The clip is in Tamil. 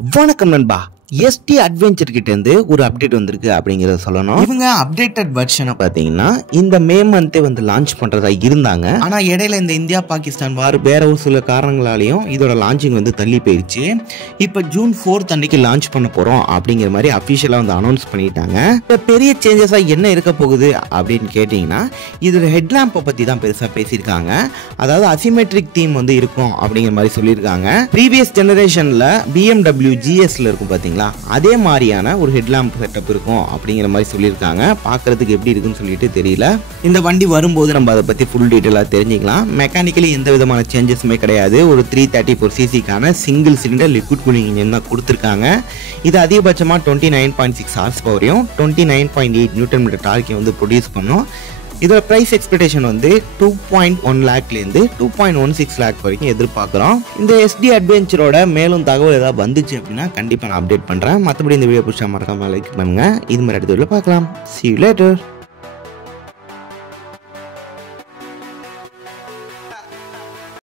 வணக்கம் நண்பா. எஸ்டி அட்வென்ச்சர் கிட்ட இருந்து ஒரு அப்டேட் வந்திருக்கு அப்படிங்கறத சொல்லணும். இவங்க அப்டேட்டட் வெர்ஷனை பாத்தீங்கன்னா இந்த மே மந்தே வந்து லான்ச் பண்றதா இருந்தாங்க. ஆனா இடையில இந்த இந்தியா பாகிஸ்தான் வார் வேற ஒரு சில காரணங்களாலையும் இதோட லான்ச்சிங் வந்து தள்ளி போயிடுச்சு. இப்ப ஜூன் 4 அன்னைக்கு லான்ச் பண்ண போறோம் அப்படிங்கிற மாதிரி அபிஷியலா வந்து அனௌன்ஸ் பண்ணிட்டாங்க. இப்ப பெரிய சேஞ்சஸா என்ன இருக்க போகுது அப்படின்னு கேட்டீங்கன்னா இதோட ஹெட்லாம்பை பத்தி தான் பெருசா பேசியிருக்காங்க. அதாவது அசிமெட்ரிக் தீம் வந்து இருக்கும் அப்படிங்கிற மாதிரி சொல்லியிருக்காங்க. ப்ரீவியஸ் ஜெனரேஷன்ல BMW GSல இருக்கும் பாத்தீங்களா, அதே மாதிரியான ஒரு ஹெட்லாம்ப் செட்டப் இருக்கும் அப்படிங்கிற மாதிரி சொல்லியிருக்காங்க. பார்க்கறதுக்கு எப்படி இருக்குன்னு சொல்லிட்டு தெரியல. இந்த வண்டி வரும்போது நம்ம அதை பத்தி ஃபுல் டீட்டெயிலாக தெரிஞ்சுக்கலாம். மெக்கானிக்கலி எந்த விதமான சேஞ்சஸுமே கிடையாது. ஒரு 334cc single cylinder liquid cooling engine தான் கொடுத்துருக்காங்க. இது அதிகபட்சமாக 29.6 ஹார்ஸ் பவரையும் 29.8 நியூட்டன் மீட்டர் டார்க்கையும் வந்து ப்ரொடியூஸ் பண்ணும். இதோட ப்ரைஸ் எக்ஸ்பெக்டேஷன் வந்து 2.1 லேக்லேருந்து 2.16 லேக் வரைக்கும் எதிர்பார்க்குறோம். இந்த எஸ்டி அட்வென்ச்சரோட மேலும் தகவல் ஏதாவது வந்துச்சு அப்படின்னா கண்டிப்பாக நான் அப்டேட் பண்ணுறேன். மற்றபடி இந்த வீடியோ பிடிச்சா மறக்காம லைக் பண்ணுங்கள். இது மாதிரி அடுத்த வீடியோவில் பார்க்கலாம். See you later.